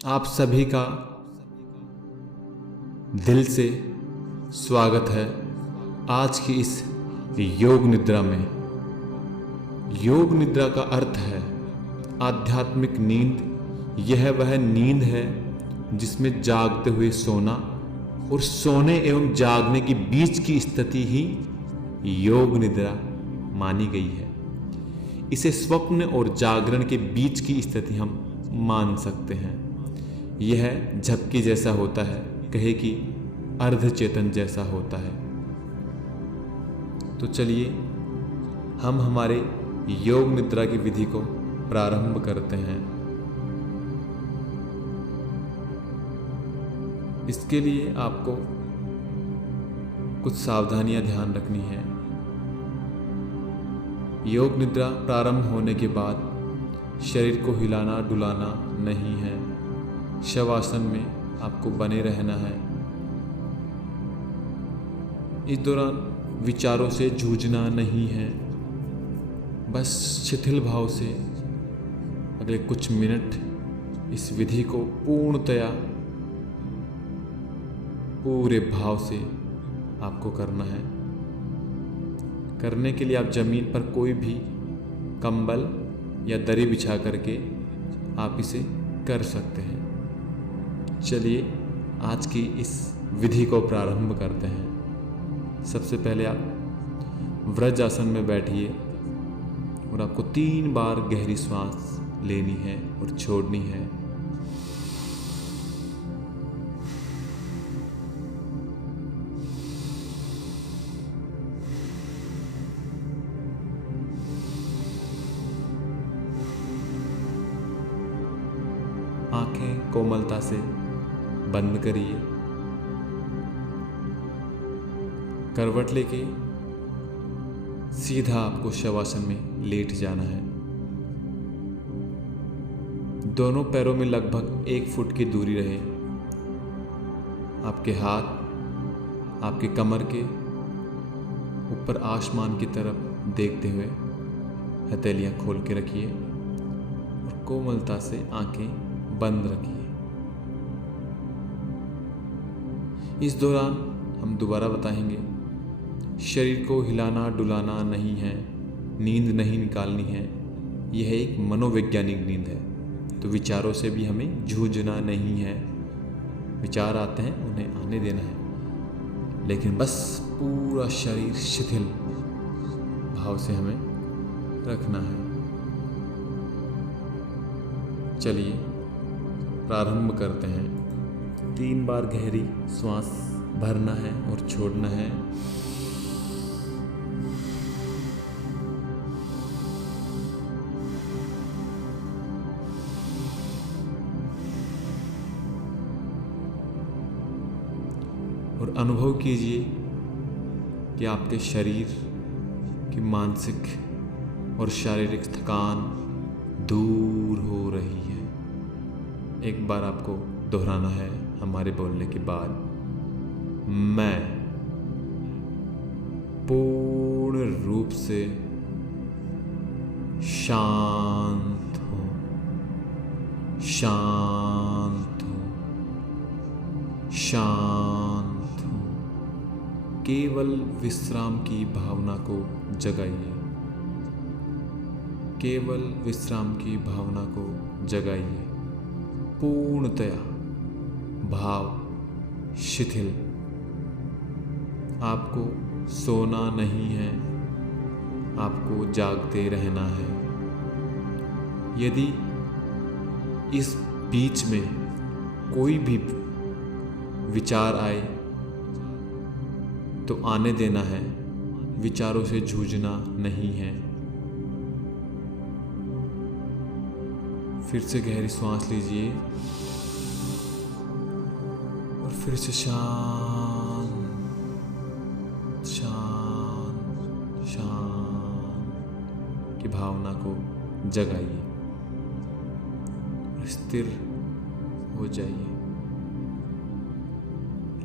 आप सभी का दिल से स्वागत है आज की इस योग निद्रा में। योग निद्रा का अर्थ है आध्यात्मिक नींद। यह वह नींद है जिसमें जागते हुए सोना और सोने एवं जागने के बीच की स्थिति ही योग निद्रा मानी गई है। इसे स्वप्न और जागरण के बीच की स्थिति हम मान सकते हैं। यह झपकी जैसा होता है, कहे कि अर्धचेतन जैसा होता है। तो चलिए हम हमारे योग निद्रा की विधि को प्रारंभ करते हैं। इसके लिए आपको कुछ सावधानियां ध्यान रखनी है। योग निद्रा प्रारंभ होने के बाद शरीर को हिलाना डुलाना नहीं है। शवासन में आपको बने रहना है। इस दौरान विचारों से जूझना नहीं है। बस शिथिल भाव से अगले कुछ मिनट इस विधि को पूर्णतया पूरे भाव से आपको करना है। करने के लिए आप जमीन पर कोई भी कंबल या दरी बिछा करके आप इसे कर सकते हैं। चलिए आज की इस विधि को प्रारंभ करते हैं। सबसे पहले आप वज्र आसन में बैठिए और आपको 3 बार गहरी सांस लेनी है और छोड़नी है। आंखें कोमलता से बंद करिए। करवट लेके सीधा आपको शवासन में लेट जाना है। दोनों पैरों में लगभग 1 फुट की दूरी रहे। आपके हाथ आपके कमर के ऊपर आसमान की तरफ देखते हुए हथेलियां खोल के रखिए और कोमलता से आंखें बंद रखिए। इस दौरान हम दोबारा बताएंगे, शरीर को हिलाना डुलाना नहीं है, नींद नहीं निकालनी है। यह एक मनोवैज्ञानिक नींद है। तो विचारों से भी हमें जूझना नहीं है। विचार आते हैं, उन्हें आने देना है, लेकिन बस पूरा शरीर शिथिल भाव से हमें रखना है। चलिए प्रारंभ करते हैं। 3 बार गहरी सांस भरना है और छोड़ना है। और अनुभव कीजिए कि आपके शरीर की मानसिक और शारीरिक थकान दूर हो रही है। एक बार आपको दोहराना है हमारे बोलने के बाद। मैं पूर्ण रूप से शांत हूँ, शांत हूँ, शांत हूँ। केवल विश्राम की भावना को जगाइए। केवल विश्राम की भावना को जगाइए। पूर्णतया भाव शिथिल। आपको सोना नहीं है, आपको जागते रहना है। यदि इस बीच में कोई भी विचार आए तो आने देना है। विचारों से जूझना नहीं है। फिर से गहरी सांस लीजिए और फिर से शांत शांत शांत की भावना को जगाइए। स्थिर हो जाइए।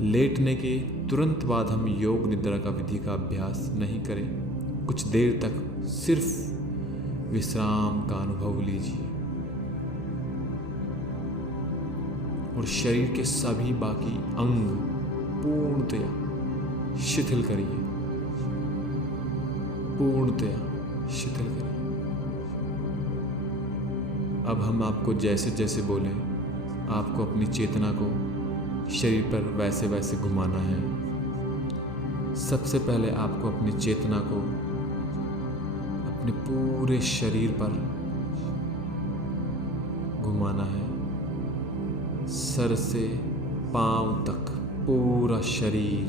लेटने के तुरंत बाद हम योग निद्रा का विधि का अभ्यास नहीं करें। कुछ देर तक सिर्फ विश्राम का अनुभव लीजिए। और शरीर के सभी बाकी अंग पूर्णतया शिथिल करिए, पूर्णतया शिथिल करिए। अब हम आपको जैसे जैसे बोले आपको अपनी चेतना को शरीर पर वैसे वैसे घुमाना है। सबसे पहले आपको अपनी चेतना को अपने पूरे शरीर पर घुमाना है, सर से पांव तक पूरा शरीर।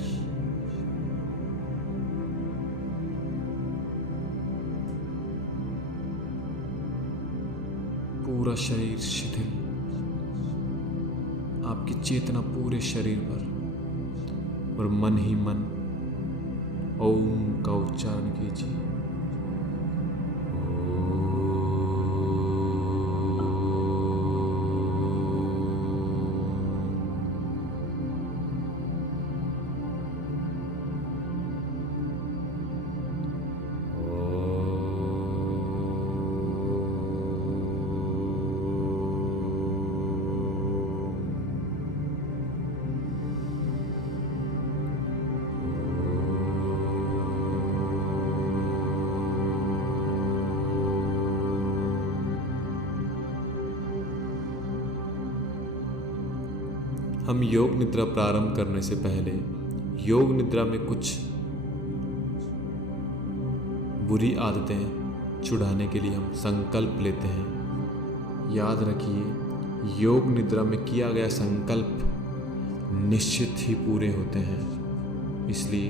पूरा शरीर शिथिल, आपकी चेतना पूरे शरीर पर, और मन ही मन ओम का उच्चारण कीजिए। हम योग निद्रा प्रारंभ करने से पहले योग निद्रा में कुछ बुरी आदतें छुड़ाने के लिए हम संकल्प लेते हैं। याद रखिए, योग निद्रा में किया गया संकल्प निश्चित ही पूरे होते हैं, इसलिए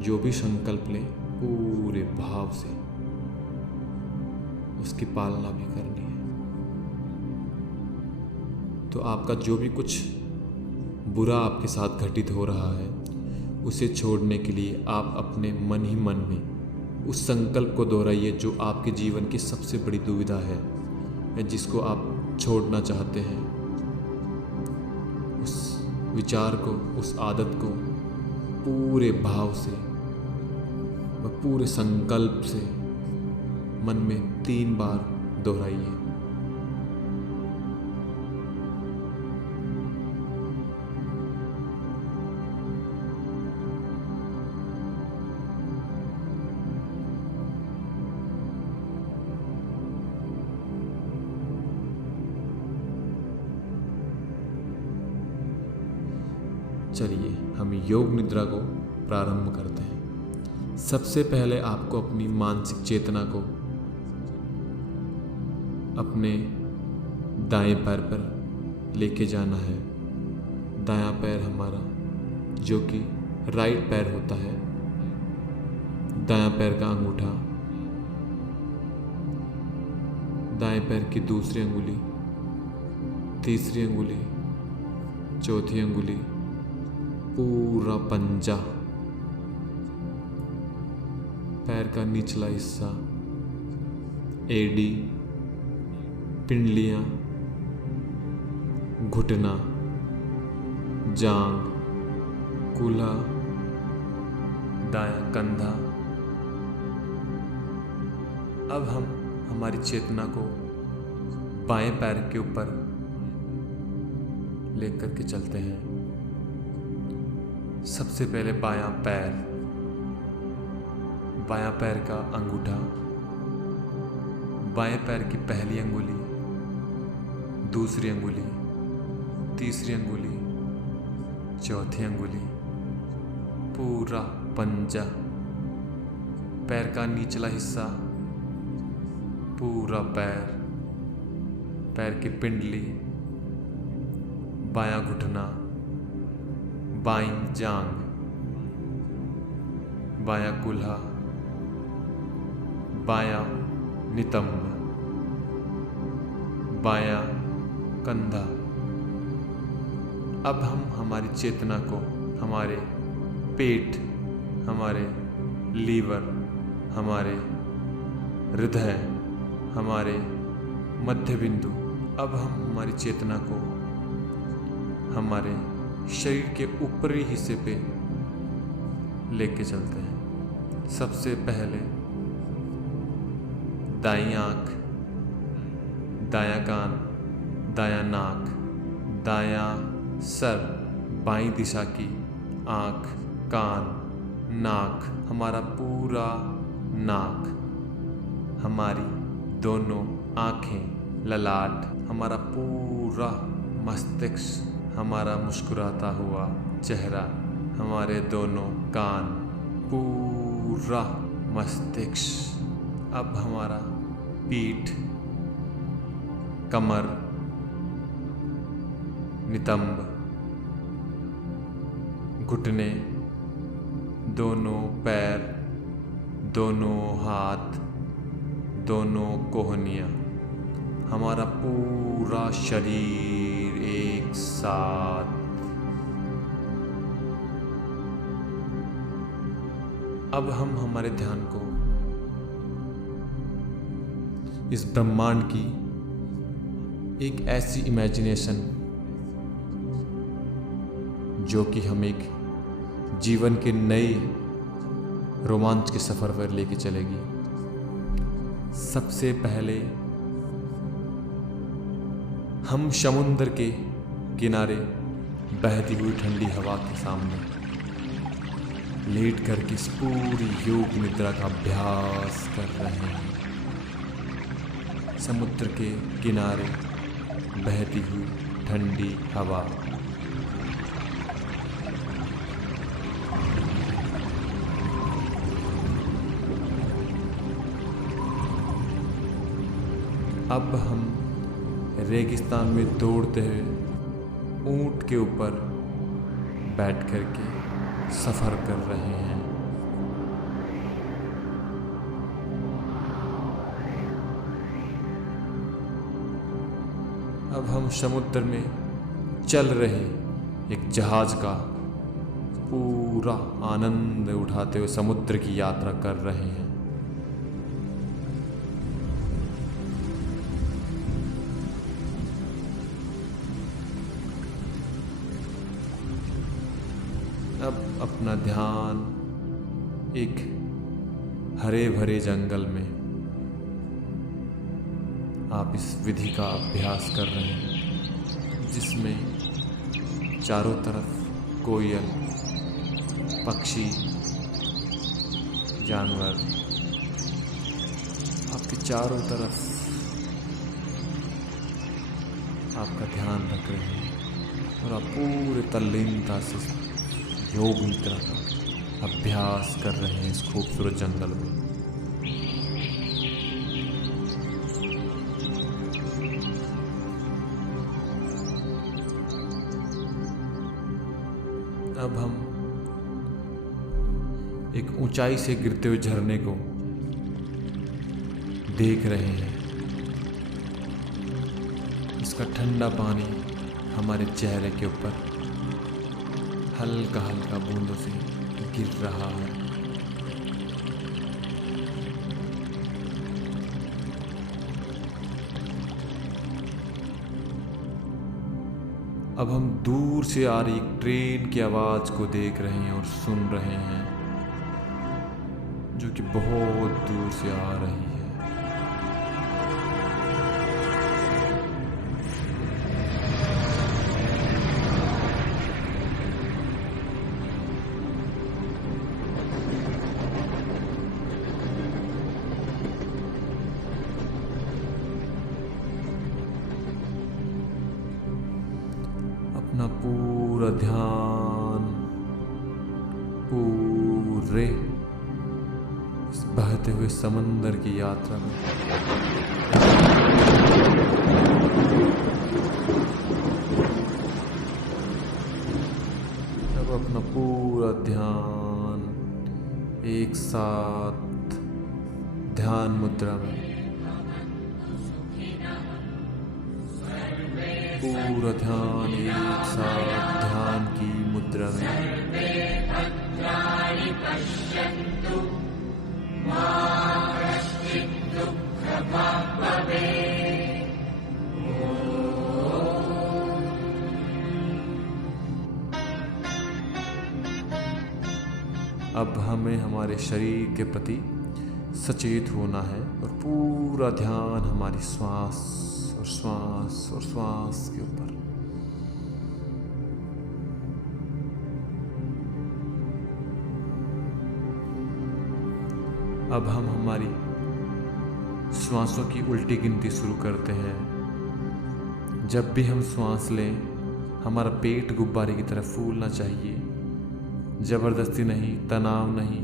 जो भी संकल्प लें पूरे भाव से उसकी पालना भी करनी है। तो आपका जो भी कुछ बुरा आपके साथ घटित हो रहा है उसे छोड़ने के लिए आप अपने मन ही मन में उस संकल्प को दोहराइए जो आपके जीवन की सबसे बड़ी दुविधा है या जिसको आप छोड़ना चाहते हैं। उस विचार को, उस आदत को पूरे भाव से व पूरे संकल्प से मन में 3 बार दोहराइए। चलिए हम योग निद्रा को प्रारंभ करते हैं। सबसे पहले आपको अपनी मानसिक चेतना को अपने दाएं पैर पर लेके जाना है। दायां पैर हमारा जो कि राइट पैर होता है, दायां पैर का अंगूठा, दाएं पैर की दूसरी अंगुली, तीसरी अंगुली, चौथी अंगुली, पूरा पंजा, पैर का निचला हिस्सा, एडी, पिंडलियां, घुटना, जांग, कूल्हा, दायां कंधा। अब हम हमारी चेतना को बाएं पैर के ऊपर लेकर के चलते हैं। सबसे पहले बायां पैर, बायां पैर का अंगूठा, बाएं पैर की पहली अंगुली, दूसरी अंगुली, तीसरी अंगुली, चौथी अंगुली, पूरा पंजा, पैर का निचला हिस्सा, पूरा पैर, पैर की पिंडली, बायां घुटना, बाईं जांग, बायां कूल्हा, बायां नितंब, बायां कंधा। अब हम हमारी चेतना को हमारे पेट, हमारे लीवर, हमारे हृदय, हमारे मध्य बिंदु, अब हम हमारी चेतना को हमारे शरीर के ऊपरी हिस्से पे लेके चलते हैं। सबसे पहले दाईं आँख, दायां कान, दायां नाक, दायां सर, बाईं दिशा की आँख, कान, नाक, हमारा पूरा नाक, हमारी दोनों आँखें, ललाट, हमारा पूरा मस्तिष्क, हमारा मुस्कुराता हुआ चेहरा, हमारे दोनों कान, पूरा मस्तिष्क। अब हमारा पीठ, कमर, नितंब, घुटने, दोनों पैर, दोनों हाथ, दोनों कोहनियाँ, हमारा पूरा शरीर एक साथ। अब हम हमारे ध्यान को इस ब्रह्मांड की एक ऐसी इमेजिनेशन जो कि हम एक जीवन के नए रोमांच के सफर पर लेके चलेगी। सबसे पहले हम समुद्र के किनारे बहती हुई ठंडी हवा के सामने लेट करके इस पूरी योग निद्रा का अभ्यास कर रहे हैं। समुद्र के किनारे बहती हुई ठंडी हवा, अब हम रेगिस्तान में दौड़ते हुए ऊंट के ऊपर बैठ करके सफ़र कर रहे हैं। अब हम समुद्र में चल रहे एक जहाज का पूरा आनंद उठाते हुए समुद्र की यात्रा कर रहे हैं। अब अपना ध्यान एक हरे भरे जंगल में आप इस विधि का अभ्यास कर रहे हैं, जिसमें चारों तरफ कोयल, पक्षी, जानवर आपके चारों तरफ आपका ध्यान रख रहे हैं और आप पूरे तल्लीनता से योग निद्रा का अभ्यास कर रहे हैं इस खूबसूरत जंगल में। अब हम एक ऊंचाई से गिरते हुए झरने को देख रहे हैं। इसका ठंडा पानी हमारे चेहरे के ऊपर हल्का हल्का बूंदों से गिर रहा है। अब हम दूर से आ रही एक ट्रेन की आवाज को देख रहे हैं और सुन रहे हैं, जो कि बहुत दूर से आ रही है। अपना पूरा ध्यान पूरे इस बहते हुए समंदर की यात्रा में अब अपना पूरा ध्यान एक साथ ध्यान मुद्रा में, पूरा ध्यान एक साथ ध्यान की मुद्रा में। अब हमें हमारे शरीर के प्रति सचेत होना है और पूरा ध्यान हमारी श्वास और श्वास और श्वास के ऊपर। अब हम हमारी श्वासों की उल्टी गिनती शुरू करते हैं। जब भी हम श्वास लें, हमारा पेट गुब्बारे की तरह फूलना चाहिए। ज़बरदस्ती नहीं, तनाव नहीं,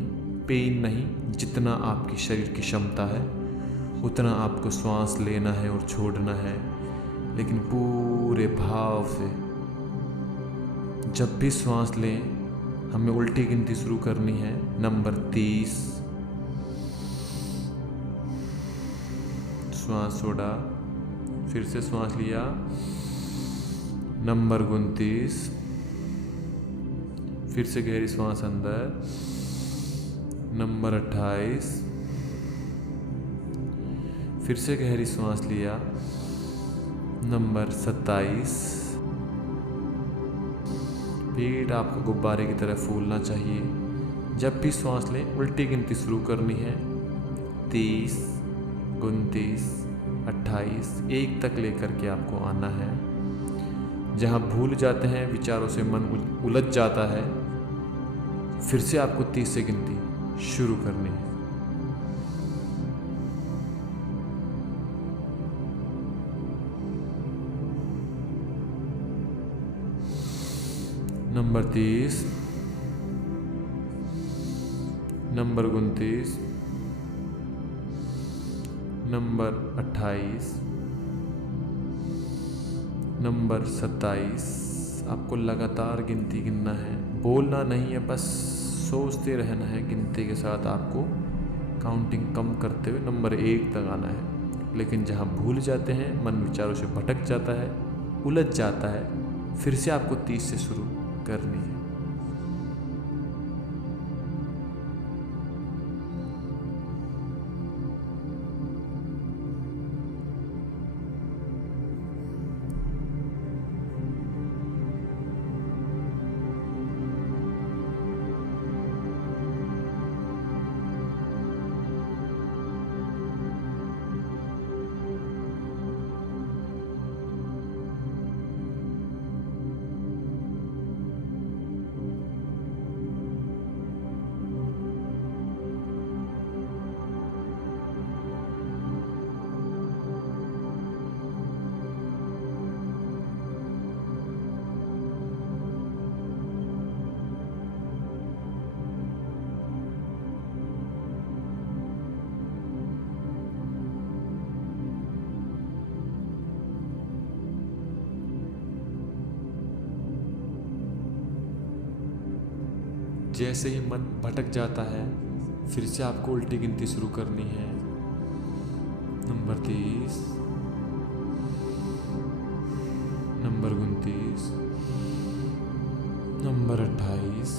पेन नहीं, जितना आपकी शरीर की क्षमता है उतना आपको श्वास लेना है और छोड़ना है, लेकिन पूरे भाव से। जब भी श्वास लें, हमें उल्टी गिनती शुरू करनी है। नंबर 30, श्वास छोड़ा, फिर से श्वास लिया। नंबर 29, फिर से गहरी श्वास अंदर। नंबर 28, फिर से गहरी श्वास लिया। नंबर 27, पेट आपको गुब्बारे की तरह फूलना चाहिए। जब भी श्वास लें, उल्टी गिनती शुरू करनी है। 30, 29, 28, 1 तक लेकर के आपको आना है। जहाँ भूल जाते हैं, विचारों से मन उलझ जाता है, फिर से आपको 30 से गिनती शुरू करनी है। Number 30, number 29, number 28, number 27। आपको लगातार गिनती गिनना है, बोलना नहीं है, बस सोचते रहना है। गिनती के साथ आपको काउंटिंग कम करते हुए नंबर 1 तक आना है। लेकिन जहाँ भूल जाते हैं, मन विचारों से भटक जाता है, उलझ जाता है, फिर से आपको 30 से शुरू करनी है। जैसे ही मन भटक जाता है, फिर से आपको उल्टी गिनती शुरू करनी है। Number 30, number 29, number 28,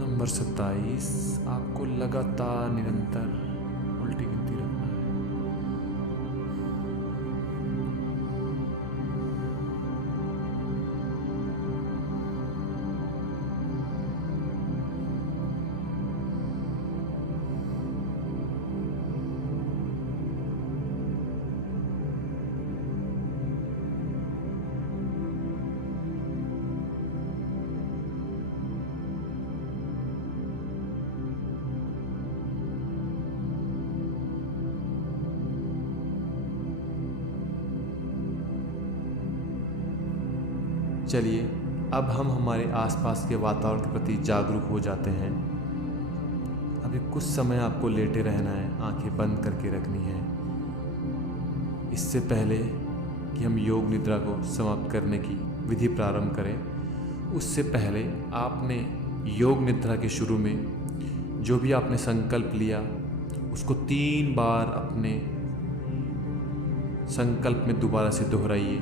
number 27। आपको लगातार निरंतर उल्टी गिनती रखना है। चलिए, अब हम हमारे आसपास के वातावरण के प्रति जागरूक हो जाते हैं। अभी कुछ समय आपको लेटे रहना है, आंखें बंद करके रखनी है। इससे पहले कि हम योग निद्रा को समाप्त करने की विधि प्रारंभ करें, उससे पहले आपने योग निद्रा के शुरू में जो भी आपने संकल्प लिया, उसको 3 बार अपने संकल्प में दोबारा से दोहराइए।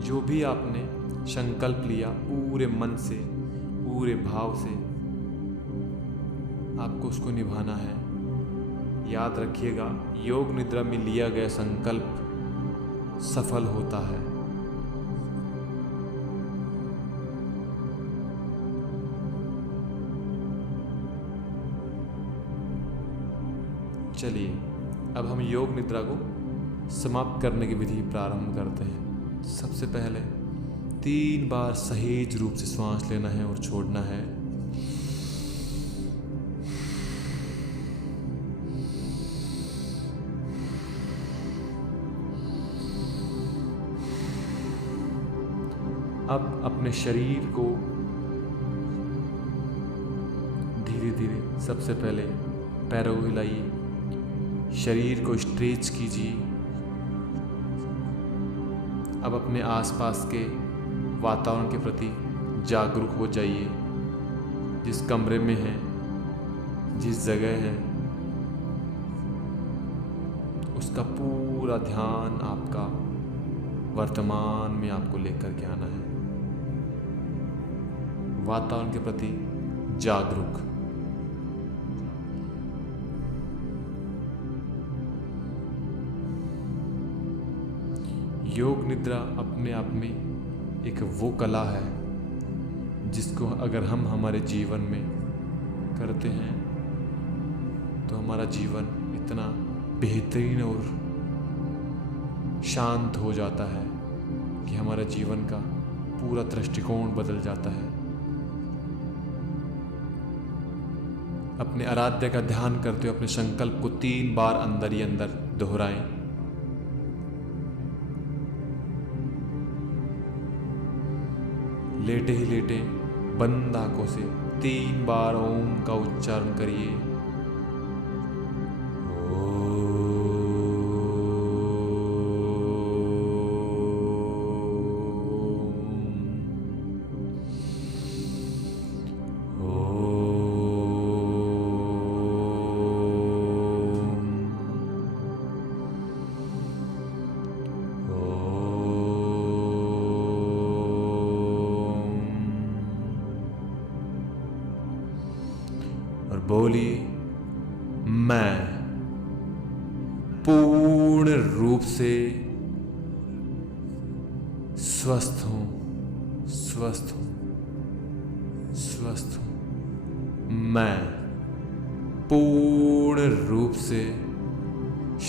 जो भी आपने संकल्प लिया, पूरे मन से, पूरे भाव से आपको उसको निभाना है। याद रखिएगा, योग निद्रा में लिया गया संकल्प सफल होता है। चलिए, अब हम योग निद्रा को समाप्त करने की विधि प्रारंभ करते हैं। सबसे पहले 3 बार सहेज रूप से सांस लेना है और छोड़ना है। अब अपने शरीर को धीरे धीरे सबसे पहले पैरों को हिलाइए, शरीर को स्ट्रेच कीजिए। अब अपने आसपास के वातावरण के प्रति जागरूक हो जाइए। जिस कमरे में हैं, जिस जगह है, उसका पूरा ध्यान आपका वर्तमान में आपको लेकर के आना है। वातावरण के प्रति जागरूक। योग निद्रा अपने आप में एक वो कला है जिसको अगर हम हमारे जीवन में करते हैं तो हमारा जीवन इतना बेहतरीन और शांत हो जाता है कि हमारे जीवन का पूरा दृष्टिकोण बदल जाता है। अपने आराध्य का ध्यान करते हुए अपने संकल्प को 3 बार अंदर ही अंदर दोहराएं। लेटे ही लेटे बंद आंखों से 3 बार ओम का उच्चारण करिए। और बोलिए, मैं पूर्ण रूप से स्वस्थ हूं, स्वस्थ हूं, स्वस्थ हूं। मैं पूर्ण रूप से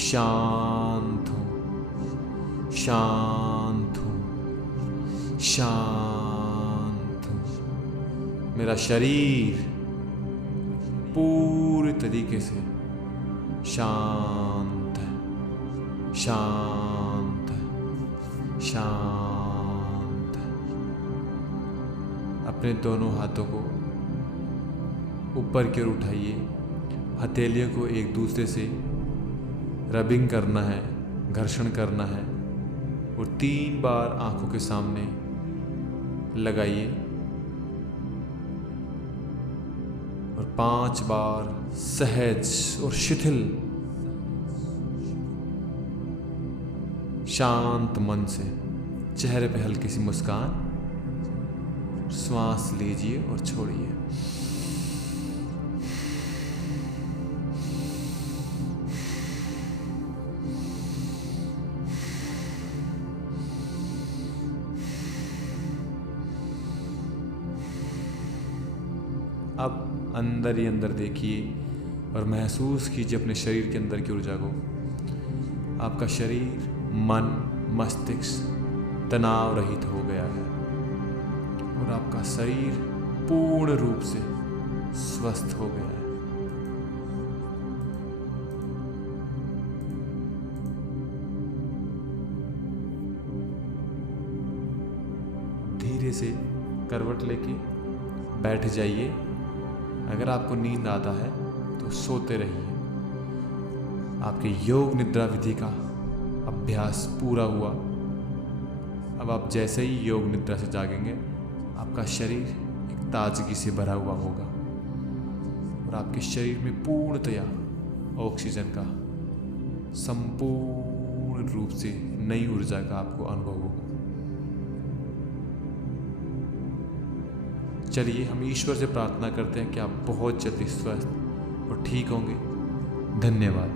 शांत हूं, शांत हूं, शांत हूं। मेरा शरीर पूरी तरीके से शांत है, शांत है, शांत है। अपने दोनों हाथों को ऊपर की ओर उठाइए। हथेलियों को एक दूसरे से रबिंग करना है, घर्षण करना है और 3 बार आंखों के सामने लगाइए और 5 बार सहज और शिथिल शांत मन से चेहरे पे हल्की सी मुस्कान, श्वास लीजिए और छोड़िए। अब अंदर ही अंदर देखिए और महसूस कीजिए अपने शरीर के अंदर की ऊर्जा को। आपका शरीर, मन, मस्तिष्क तनाव रहित हो गया है और आपका शरीर पूर्ण रूप से स्वस्थ हो गया है। धीरे से करवट लेके बैठ जाइए। अगर आपको नींद आता है तो सोते रहिए। आपके योग निद्रा विधि का अभ्यास पूरा हुआ। अब आप जैसे ही योग निद्रा से जागेंगे, आपका शरीर एक ताजगी से भरा हुआ होगा और आपके शरीर में पूर्णतया ऑक्सीजन का संपूर्ण रूप से नई ऊर्जा का आपको अनुभव होगा। चलिए हम ईश्वर से प्रार्थना करते हैं कि आप बहुत जल्दी स्वस्थ और ठीक होंगे। धन्यवाद।